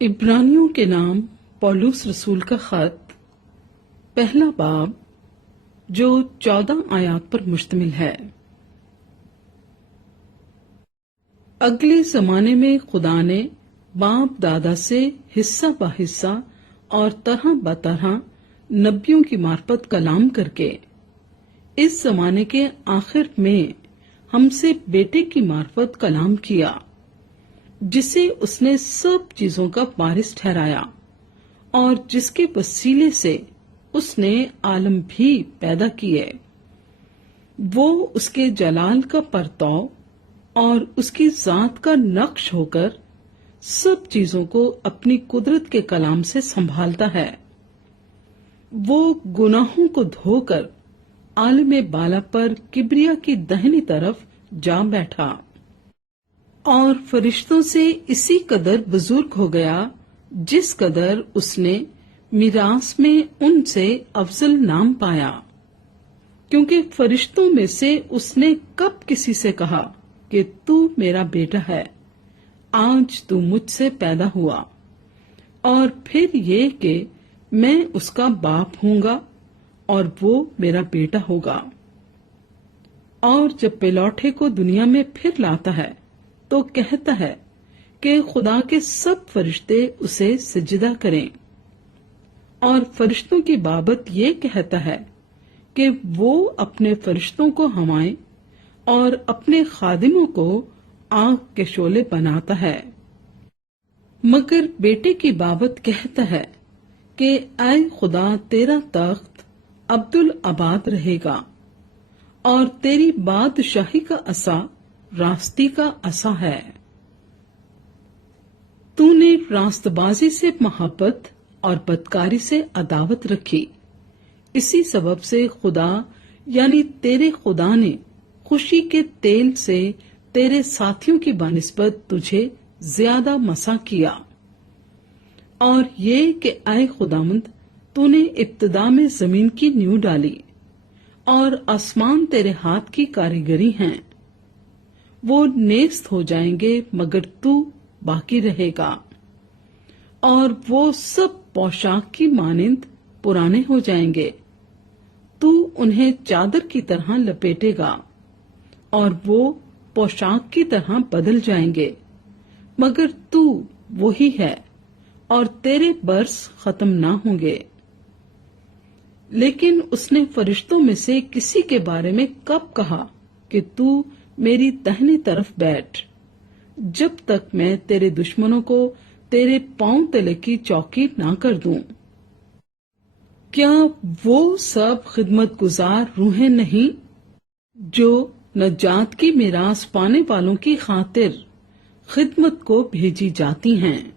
इब्रानियों के नाम पौलुस रसूल का खत, पहला बाब, जो 14 आयात पर मुश्तमिल है। अगले जमाने में खुदा ने बाप दादा से हिस्सा ब हिस्सा और तरह ब तरह नबियों की मार्फत कलाम करके इस जमाने के आखिर में हमसे बेटे की मार्फत कलाम किया, जिसे उसने सब चीजों का वारिस ठहराया और जिसके वसीले से उसने आलम भी पैदा किए। वो उसके जलाल का परताव और उसकी जात का नक्श होकर सब चीजों को अपनी कुदरत के कलाम से संभालता है। वो गुनाहों को धोकर आलम बाला पर किबरिया की दाहिनी तरफ जा बैठा और फरिश्तों से इसी कदर बुजुर्ग हो गया जिस कदर उसने मिरास में उनसे अफजल नाम पाया, क्योंकि फरिश्तों में से उसने कब किसी से कहा कि तू मेरा बेटा है, आज तू मुझसे पैदा हुआ, और फिर ये कि मैं उसका बाप हूंगा और वो मेरा बेटा होगा। और जब पेलौठे को दुनिया में फिर लाता है तो कहता है कि खुदा के सब फरिश्ते उसे सजदा करें, और फरिश्तों की बाबत ये कहता है कि वो अपने फरिश्तों को हवाएं और अपने खादिमों को आग के शोले बनाता है। मगर बेटे की बाबत कहता है कि ऐ खुदा, तेरा तख्त अब्दुल आबाद रहेगा और तेरी बादशाही का असा रास्ती का असा है। तूने रास्तबाजी से मोहब्बत और बदकारी से अदावत रखी, इसी सबब से खुदा यानी तेरे खुदा ने खुशी के तेल से तेरे साथियों की बानिस्बत तुझे ज्यादा मसा किया। और ये कि ऐ खुदामंद, तूने इब्तिदा में जमीन की नींव डाली और आसमान तेरे हाथ की कारीगरी हैं। वो नेस्त हो जाएंगे मगर तू बाकी रहेगा, और वो सब पोशाक की मानिंद पुराने हो जाएंगे। तू उन्हें चादर की तरह लपेटेगा और वो पोशाक की तरह बदल जाएंगे, मगर तू वही है और तेरे बरस खत्म ना होंगे। लेकिन उसने फरिश्तों में से किसी के बारे में कब कहा कि तू मेरी दाहिनी तरफ बैठ, जब तक मैं तेरे दुश्मनों को तेरे पांव तले की चौकी ना कर दूं। क्या वो सब खिदमत गुजार रूहें नहीं जो नजात की मिरास पाने वालों की खातिर खिदमत को भेजी जाती हैं?